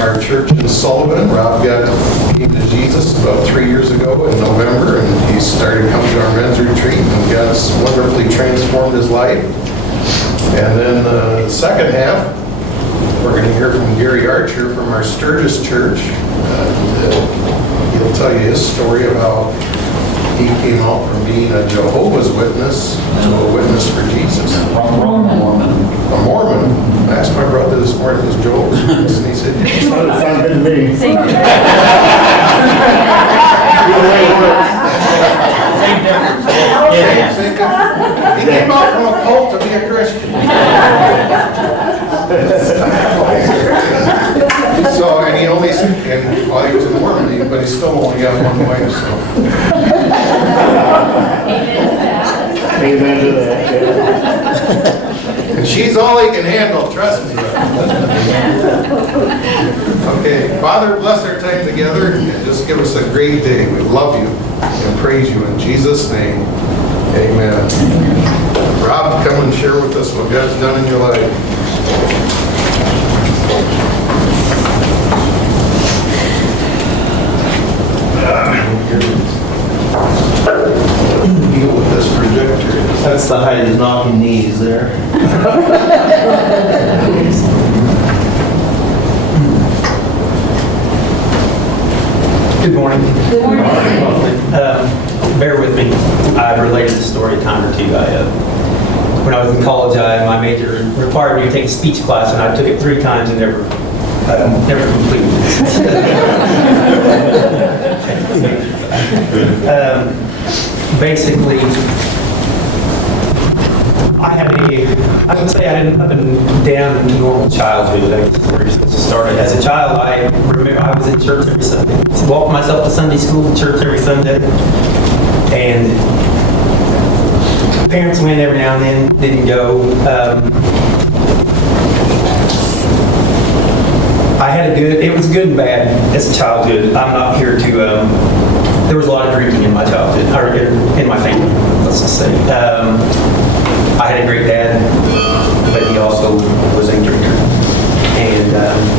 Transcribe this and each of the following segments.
our church in Sullivan. Rob came to Jesus about 3 years ago in November, and he started coming to our men's retreat, and God's wonderfully transformed his life. And then the second half, we're going to hear from Gary Archer from our Sturgis Church. He'll tell you his story of how he came out from being a Jehovah's Witness to a witness for Jesus. A Mormon. A Mormon. I asked my brother this morning if he was Jehovah's Witness, and he said, That sounds good to me. Same difference. Same difference. He came out from a cult to be a Christian. So, and he only, and while he was a Mormon, but he still only got one wife, so. Amen to that. And she's all he can handle, trust me. Okay, Father, bless our time together and just give us a great day. We love you and praise you in Jesus' name. Amen. Rob, come and share with us what God's done in your life. Deal with this projector. That's the height of knocking knees there. Good morning. Good morning. Bear with me. I've related the story a time or two. When I was in college, my major required me to take a speech class, and I took it 3 times and never completed it. Basically, I would say I had an up and down normal childhood. That's where you're supposed to start it. As a child, I remember I was in church every Sunday. Walked myself to Sunday school, to church every Sunday. And parents went every now and then, didn't go. It was good and bad as a childhood. I'm not here to, there was a lot of drinking in my childhood, or in my family, let's just say. I had a great dad, but he also was a drinker. And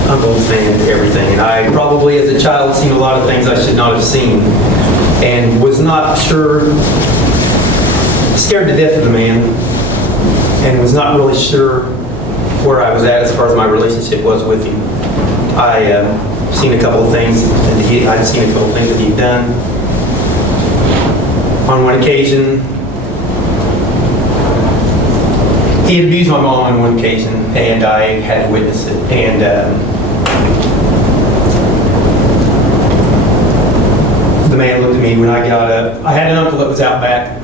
I'm old fan of everything. And I probably, as a child, seen a lot of things I should not have seen. And was not sure, scared to death of the man, and was not really sure where I was at as far as my relationship was with him. I seen a couple of things, and I'd seen a couple of things that he'd done. On one occasion, he had abused my mom on one occasion, and I had to witness it. And the man looked at me when I got up. I had an uncle that was out back,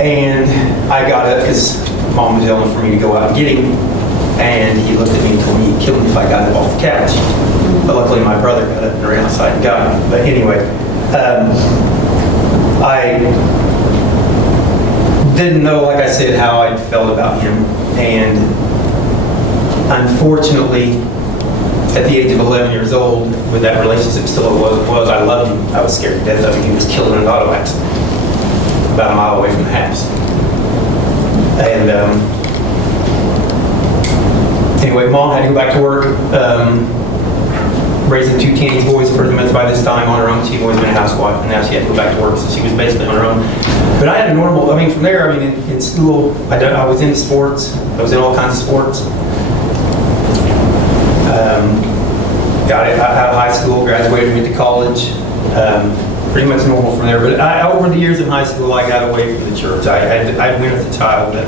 and I got up because mom was yelling for me to go out and get him. And he looked at me and told me he'd kill me if I got up off the couch. But luckily my brother got up and ran outside and got him. But anyway, I didn't know, like I said, how I felt about him. And unfortunately, at the age of 11 years old, with that relationship still was, I loved him. I was scared to death of him. He was killed in an auto accident about a mile away from the house. And anyway, mom had to go back to work, raising 2 teenage boys pretty much by this time on her own. She'd always been a housewife, and now she had to go back to work, so she was basically on her own. But I had a normal, from there, in school, I was into sports. I was in all kinds of sports. Got it out of high school, graduated, went to college. Pretty much normal from there. But over the years in high school, I got away from the church. I went as a child, but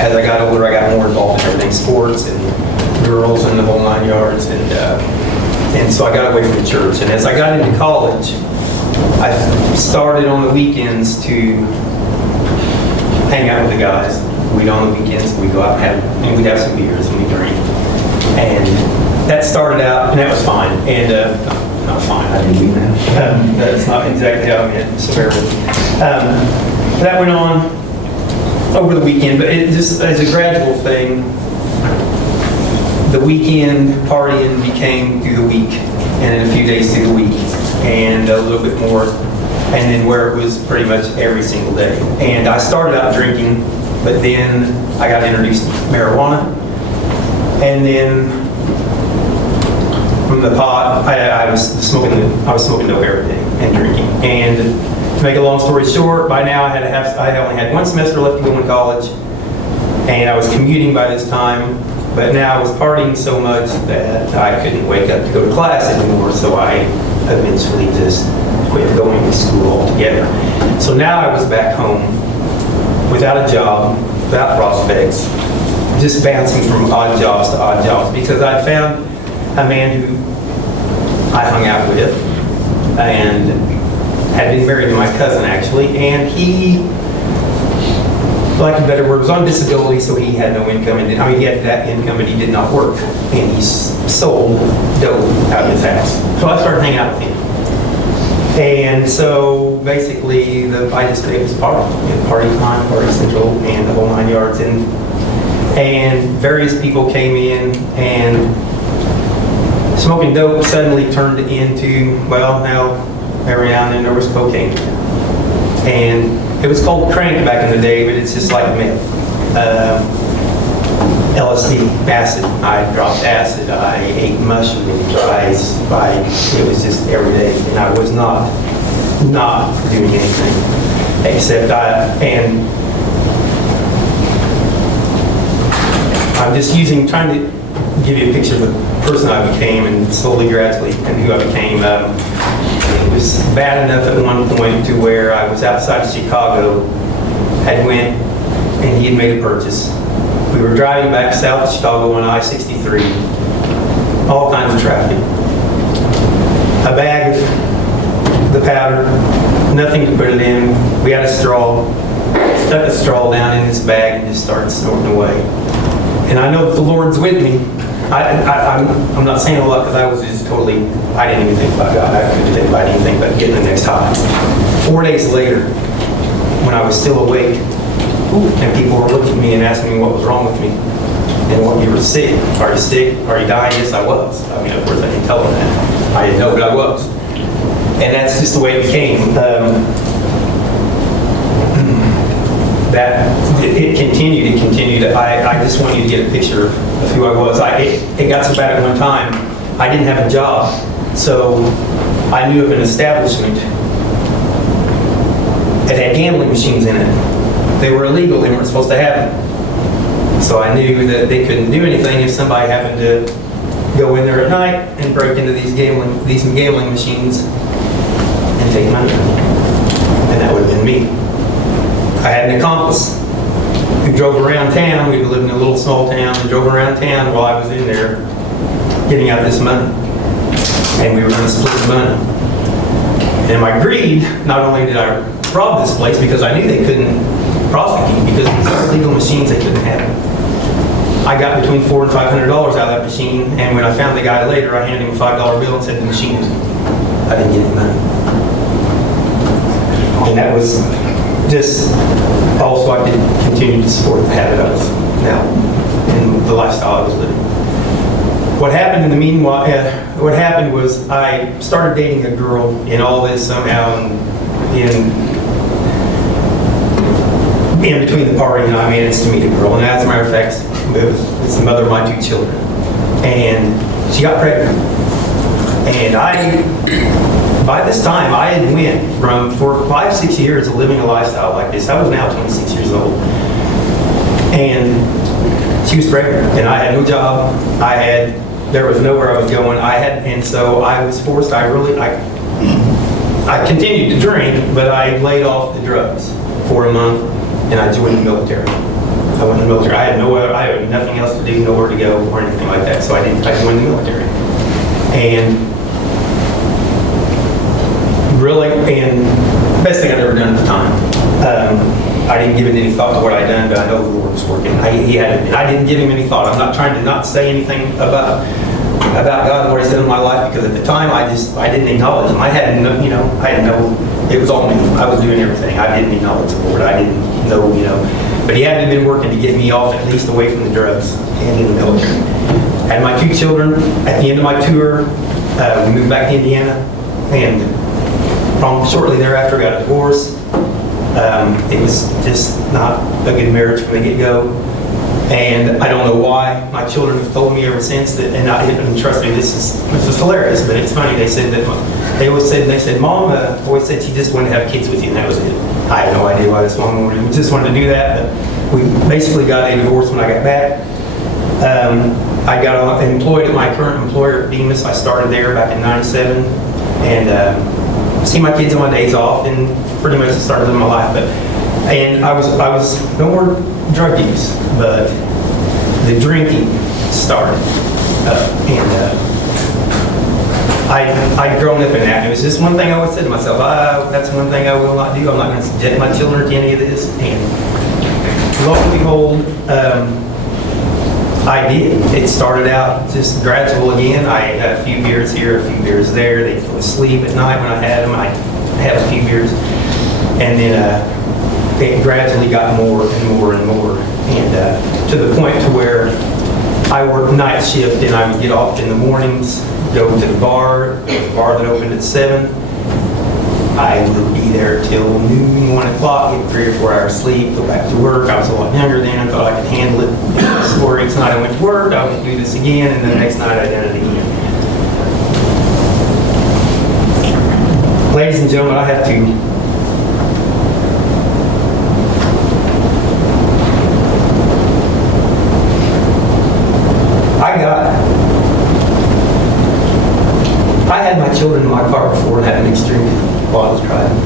as I got older, I got more involved in everything, sports and girls and the whole 9 yards. And so I got away from the church. And as I got into college, I started on the weekends to hang out with the guys. On the weekends, we'd go out and we'd have some beers and we'd drink. And that started out, and that was fine. And not fine, I didn't mean that. That's not exactly how I meant, so bear with me. That went on over the weekend, but it just, as a gradual thing, the weekend partying became through the week, and then a few days through the week, and a little bit more, and then where it was pretty much every single day. And I started out drinking, but then I got introduced to marijuana, And then from the pot, I was smoking dope every day and drinking. And to make a long story short, by now I only had one semester left to go in college, and I was commuting by this time. But now I was partying so much that I couldn't wake up to go to class anymore, so I eventually just quit going to school altogether. So now I was back home without a job, without prospects, just bouncing from odd jobs to odd jobs, because I found a man who I hung out with and had been married to my cousin actually, and he, for lack of a better word, was on disability, so he had no income. And he had that income, but he did not work, and he sold dope out of his house. So I started hanging out with him. And so basically, it was party time, party central, and the whole 9 yards. And various people came in, and smoking dope suddenly turned into, well, now every now and then there was cocaine. And it was called crank back in the day, but it's just like meth. LSD, acid. I dropped acid. I ate mushrooms. It was just every day, and I was not doing anything except and I'm just trying to give you a picture of the person I became, and slowly, gradually, and who I became. It was bad enough at one point to where I was outside of Chicago, had went, and he had made a purchase. We were driving back south of Chicago on I-63, all kinds of traffic. A bag of the powder, nothing to put it in. We had a straw, stuck a straw down in this bag and just started snorting away. And I know that the Lord's with me. I'm not saying a lot because I was just totally, I didn't even think about God. I couldn't think about anything but getting the next high. 4 days later, when I was still awake, and people were looking at me and asking me what was wrong with me, and what you were sick. Are you sick? Are you dying? Yes, I was. I mean, of course, I didn't tell them that. I didn't know, but I was. And that's just the way it became. It continued. I just want you to get a picture of who I was. It got so bad at one time, I didn't have a job. So I knew of an establishment that had gambling machines in it. They were illegal, they weren't supposed to have them. So I knew that they couldn't do anything if somebody happened to go in there at night and break into these gambling machines and take money. And that would have been me. I had an accomplice who drove around town. We lived in a little small town, and drove around town while I was in there getting out this money. And we were going to split the money. And in my greed, not only did I rob this place because I knew they couldn't prosecute because these are illegal machines, they couldn't have it. I got between $400 and $500 out of that machine, and when I found the guy later, I handed him a $5 bill and said the machine was, I didn't get any money. And that was just also I could continue to support the habit I was now and the lifestyle I was living. What happened in the meanwhile, what happened was I started dating a girl in all this somehow, and in between the party, I managed to meet a girl, and as a matter of fact, it's the mother of my 2 children. And she got pregnant. And by this time, I had went for 5-6 years of living a lifestyle like this. I was now 26 years old. And she was pregnant, and I had no job. There was nowhere I was going. And so I was forced, I continued to drink, but I laid off the drugs for a month, and I joined the military. I went in the military. I had nothing else to do, nowhere to go, or anything like that. So I joined the military. And best thing I'd ever done at the time. I didn't give it any thought to what I'd done, but I know the Lord was working. I didn't give him any thought. I'm not trying to not say anything about God and what He said in my life, because at the time I didn't acknowledge Him. I had no, it was all me. I was doing everything. I didn't acknowledge the Lord. I didn't know, But He hadn't been working to get me off, at least away from the drugs and in the military. I had my 2 children. At the end of my tour, we moved back to Indiana, and shortly thereafter got a divorce. It was just not a good marriage from the get-go. And I don't know why. My children have told me ever since that, and trust me, this is hilarious, but it's funny. They said that they always said, Mom always said she just wanted to have kids with you, and that was it. I had no idea why this woman wanted. We just wanted to do that, but we basically got a divorce when I got back. I got employed at my current employer at Bemis. I started there back in '97, and see my kids on my days off, and pretty much started living my life. And I was no more drug use, but the drinking started, I'd grown up in that. It was just one thing I always said to myself, that's one thing I will not do. I'm not going to subject my children to any of this. And lo and behold, I did. It started out just gradual again. I had a few beers here, a few beers there. They'd go to sleep at night when I had them. I'd have a few beers. And then it gradually got more and more and more. And to the point to where I worked night shift, and I would get off in the mornings, go to the bar. There was a bar that opened at 7. I would be there till noon, 1 o'clock, get 3 or 4 hours sleep, go back to work. I was a lot younger then. I thought I could handle it. The next night I went to work, I would do this again, and then the next night I did it again. Ladies and gentlemen, I have to I had my children in my car before and had a mixed drink while I was driving.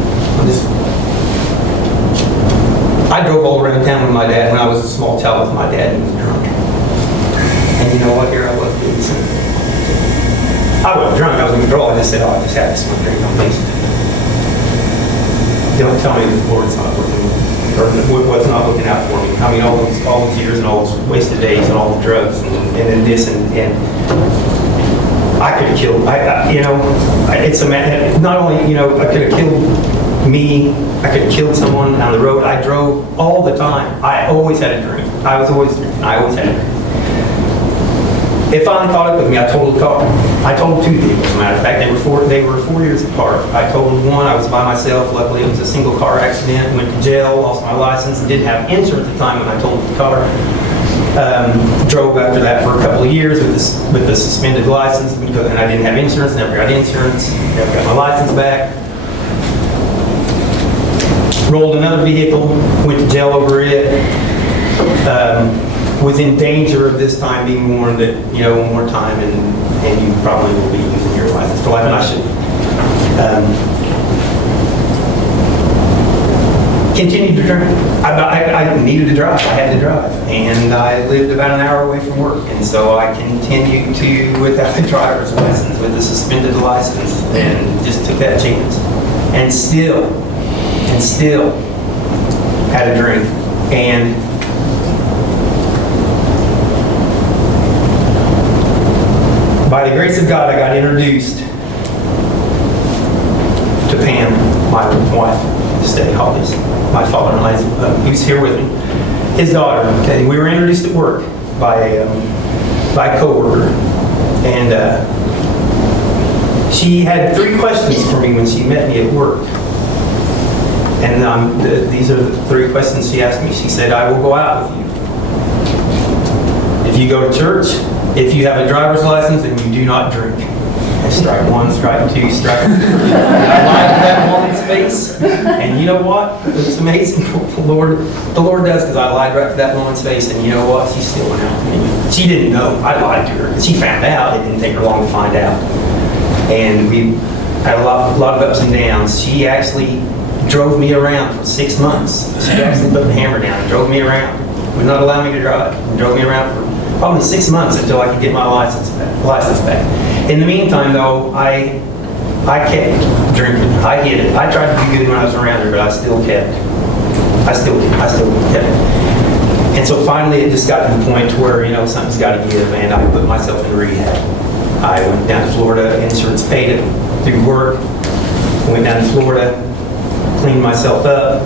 I drove all around town with my dad when I was a small child with my dad, and he was drunk. And you know what? Here I was doing something. I wasn't drunk, I was in control. I just said, I just had this one drink on me. Don't tell me that the Lord's not looking, or what's not looking out for me. I mean, all those years and all those wasted days and all the drugs and then this and I could have killed, it's a man, not only, I could have killed me, I could have killed someone on the road. I drove all the time. I always had a drink. I was always drinking. I always had a drink. It finally caught up with me. I totaled a car. I totaled 2 vehicles, as a matter of fact. They were 4 years apart. I totaled one. I was by myself. Luckily, it was a single car accident. Went to jail, lost my license, didn't have insurance at the time when I totaled the car. Drove after that for a couple of years with the suspended license, and I didn't have insurance, never got insurance, never got my license back. Rolled another vehicle, went to jail over it. Was in danger of this time being warned that, one more time and you probably will be losing your license for life, and I shouldn't. Continued to drink. I needed to drive. I had to drive. And I lived about an hour away from work. And so I continued to, without the driver's license, with the suspended license, and just took that chance. And still had a drink. And by the grace of God, I got introduced to Pam, my wife, Steady Hollis. My father-in-law, he was here with me. His daughter. Okay, we were introduced at work by a coworker, and she had 3 questions for me when she met me at work. And these are the 3 questions she asked me. She said, "I will go out with you if you go to church, if you have a driver's license, and you do not drink." Strike 1, strike 2, strike 3. And I lied to that woman's face, and you know what? It's amazing what the Lord does, because I lied right to that woman's face, and you know what? She still went out with me. She didn't know I lied to her. She found out. It didn't take her long to find out. And we had a lot of ups and downs. She actually drove me around for 6 months. She actually put the hammer down and drove me around. Would not allow me to drive. And drove me around for probably 6 months until I could get my license back. In the meantime, though, I kept drinking. I hid it. I tried to be good when I was around her, but I still kept it. And so finally, it just got to the point to where, something's got to give, and I put myself in rehab. I went down to Florida, insurance paid it through work. Went down to Florida, cleaned myself up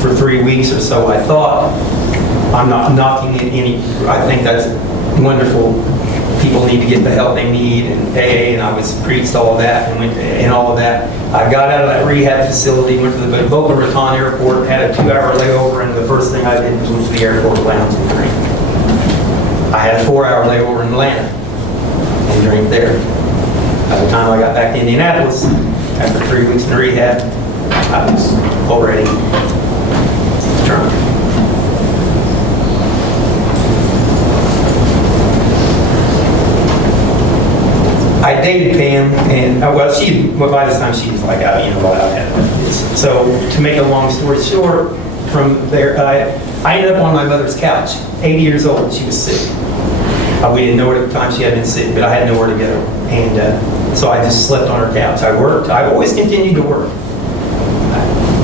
for 3 weeks or so, I thought. I'm not knocking it any, I think that's wonderful. People need to get the help they need, and AA, and I was preached all of that, and all of that. I got out of that rehab facility, went to the Boca Raton airport, had a 2-hour layover, and the first thing I did was went to the airport lounge and drink. I had a 4-hour layover in Atlanta and drank there. By the time I got back to Indianapolis, after 3 weeks in rehab, I was already drunk. I dated Pam, and by this time she was like, out, I had this. So to make a long story short, from there, I ended up on my mother's couch, 80 years old. She was sick. We didn't know it at the time she had been sick, but I had nowhere to go. And so I just slept on her couch. I worked. I always continued to work.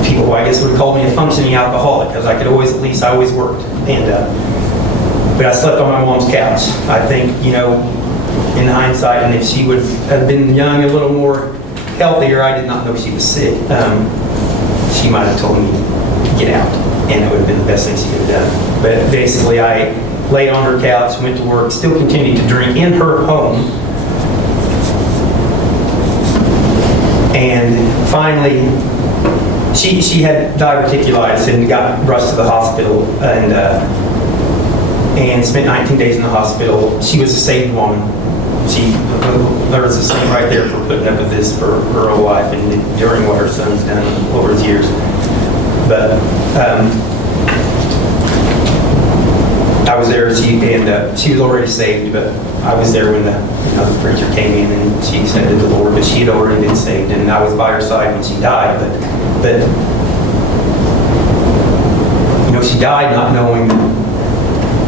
People, I guess, would call me a functioning alcoholic because I always worked. But I slept on my mom's couch. I think, in hindsight, and if she would have been young, a little more healthier, I did not know she was sick. She might have told me, get out, and it would have been the best thing she could have done. But basically, I laid on her couch, went to work, still continued to drink in her home. And finally, she had diverticulitis and got rushed to the hospital and spent 19 days in the hospital. She was a saved woman. There was a thing right there for putting up with this for her whole life and during what her son's done over his years. But I was there, she was already saved, but I was there when the preacher came in and she accepted the Lord, but she had already been saved, and I was by her side when she died. But she died not knowing.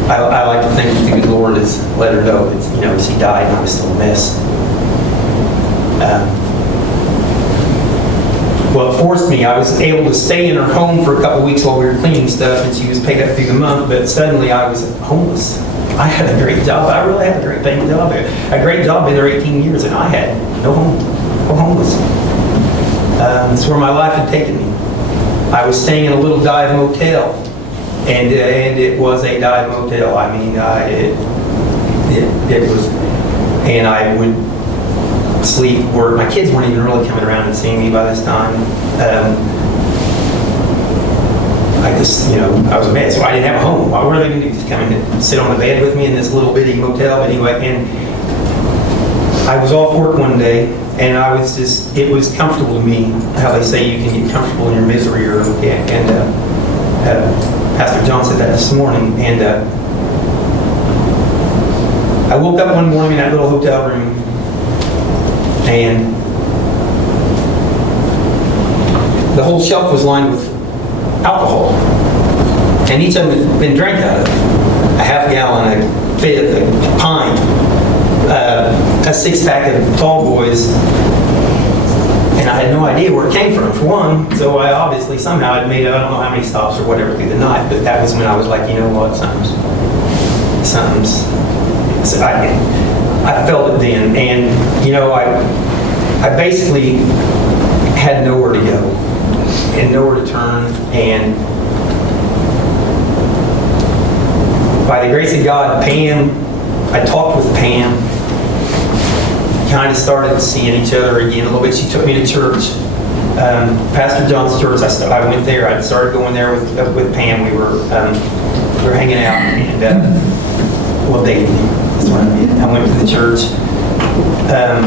I like to think that the Lord has let her know that she died and I was still a mess. Well, it forced me. I was able to stay in her home for a couple of weeks while we were cleaning stuff, and she was paid up through the month, but suddenly I was homeless. I had a great job. I really had a great paying job. A great job, been there 18 years, and I had no home. I'm homeless. That's where my life had taken me. I was staying in a little dive motel, and it was a dive motel. I mean, it was, and I would sleep, work. My kids weren't even really coming around and seeing me by this time. I was a mess. So I didn't have a home. What were they going to do? Just come and sit on the bed with me in this little bitty motel? But anyway, and I was off work one day, and it was comfortable to me, how they say you can get comfortable in your misery, and Pastor John said that this morning, and I woke up one morning in that little hotel room, and the whole shelf was lined with alcohol, and each of them had been drank out of. A half gallon, a fifth, a pint, a 6-pack of tall boys, and I had no idea where it came from, for one. So I obviously somehow had made, I don't know how many stops or whatever through the night, but that was when I was like, you know what, something's. So I felt it then, and I basically had nowhere to go and nowhere to turn, and by the grace of God, I talked with Pam, kind of started seeing each other again a little bit. She took me to church, Pastor John's church. I went there. I started going there with Pam. We were hanging out, and dating. That's what I mean. I went to the church. Pam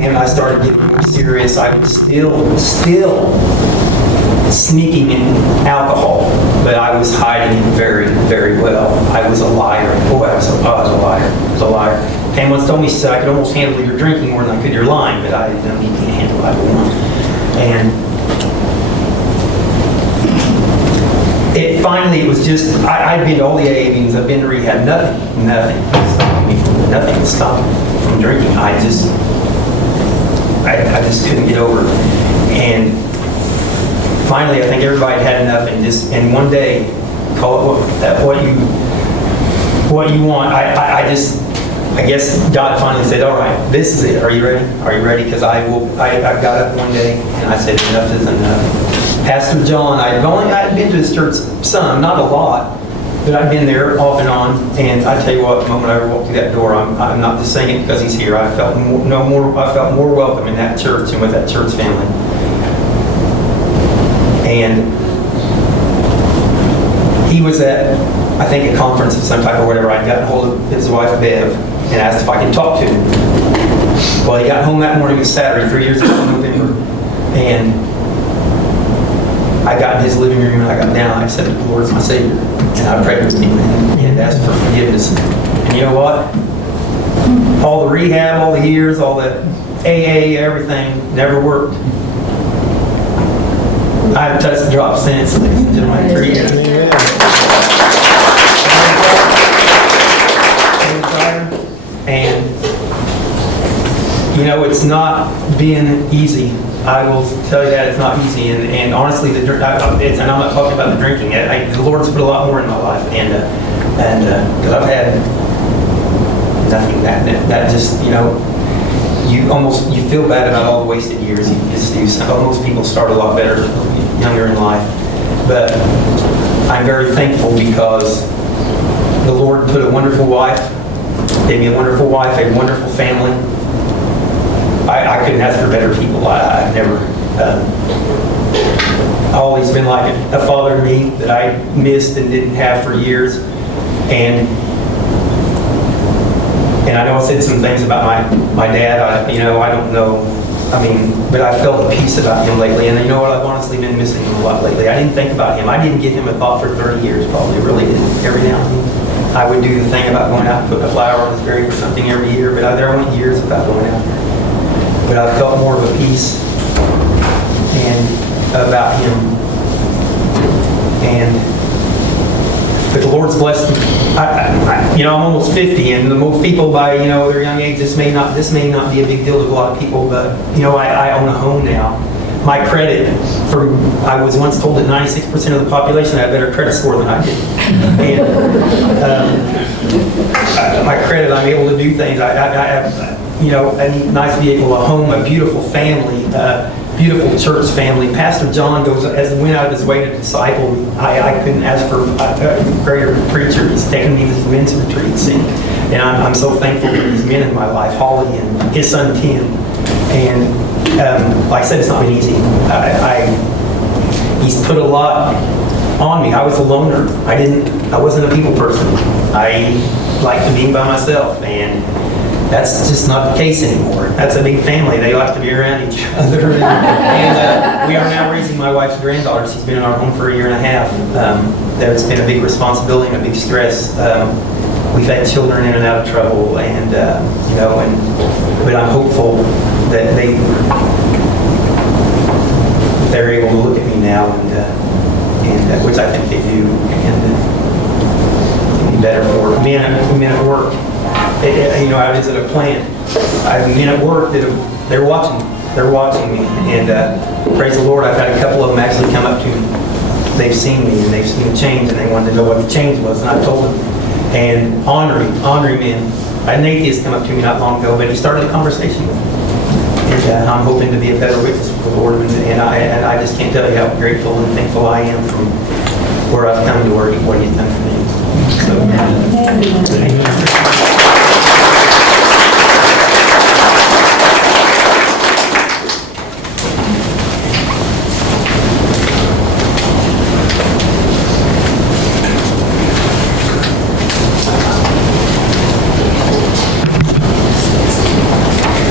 and I started getting more serious. I was still sneaking in alcohol, but I was hiding it very, very well. I was a liar. Boy, I was a liar. I was a liar. Pam once told me, she said, I could almost handle your drinking more than I could your lying, but I didn't need to handle either one. And it was just, I'd been to all the AA meetings, I've been to rehab, nothing to stop me from drinking. I just couldn't get over it. And finally, I think everybody had enough, and one day, call it what you want. I guess God finally said, all right, this is it. Are you ready? Are you ready? Because I got up one day and I said, enough is enough. Pastor John, I had been to his church some, not a lot, but I'd been there off and on. And I tell you what, the moment I walked through that door, I'm not just saying it because he's here. I felt more welcome in that church and with that church family. And he was at I think a conference of some type or whatever, I got hold of his wife Bev and asked if I could talk to him. Well, he got home that morning, it was Saturday, 3 years ago in November, and I got in his living room and I got down, I accepted the Lord as my Savior, and I prayed with him and asked for forgiveness. And you know what? All the rehab, all the years, all the AA, everything, never worked. I haven't touched the drop since, ladies and gentlemen, 3 years. And, you know, it's not being easy. I will tell you that it's not easy. And honestly, and I'm not talking about the drinking. The Lord's put a lot more in my life. And because I've had nothing that just, you know, you feel bad about all the wasted years. Most people start a lot better younger in life. But I'm very thankful because the Lord put a wonderful wife, gave me a wonderful wife, a wonderful family. I couldn't ask for better people. I've never, always been like a father to me that I missed and didn't have for years. And I know I said some things about my dad. I don't know. I mean, but I felt a peace about him lately. And you know what? I've honestly been missing him a lot lately. I didn't think about him. I didn't give him a thought for 30 years, probably. Really didn't. Every now and then, I would do the thing about going out and putting a flower on his grave or something every year. But there went years without going out there. But I felt more of a peace and about him. But the Lord's blessed me. I'm almost 50, and most people by their young age, this may not be a big deal to a lot of people. But I own a home now. My credit, I was once told that 96% of the population had a better credit score than I did. And my credit, I'm able to do things. I have a nice vehicle, a home, a beautiful family. Beautiful church family. Pastor John went out of his way to disciple me. I couldn't ask for a greater preacher. He's taken me to these men's retreats, and I'm so thankful for these men in my life, Holly and his son Tim. And like I said, it's not been easy. He's put a lot on me. I was a loner. I wasn't a people person. I liked being by myself, and that's just not the case anymore. That's a big family. They like to be around each other. And we are now raising my wife's granddaughter. She's been in our home for a year and a half. There's been a big responsibility and a big stress. We've had children in and out of trouble, and but I'm hopeful that they're able to look at me now, and which I think they do, and it'll be better for men at work. I was at a plant. I have men at work that they're watching me, and praise the Lord, I've had a couple of them actually come up to me. They've seen me and they've seen the change, and they wanted to know what the change was, and I told them. And honoring men. I had an atheist come up to me not long ago, but he started a conversation with me, and I'm hoping to be a better witness for the Lord, and I just can't tell you how grateful and thankful I am from where I've come to what He's done for me. So, amen.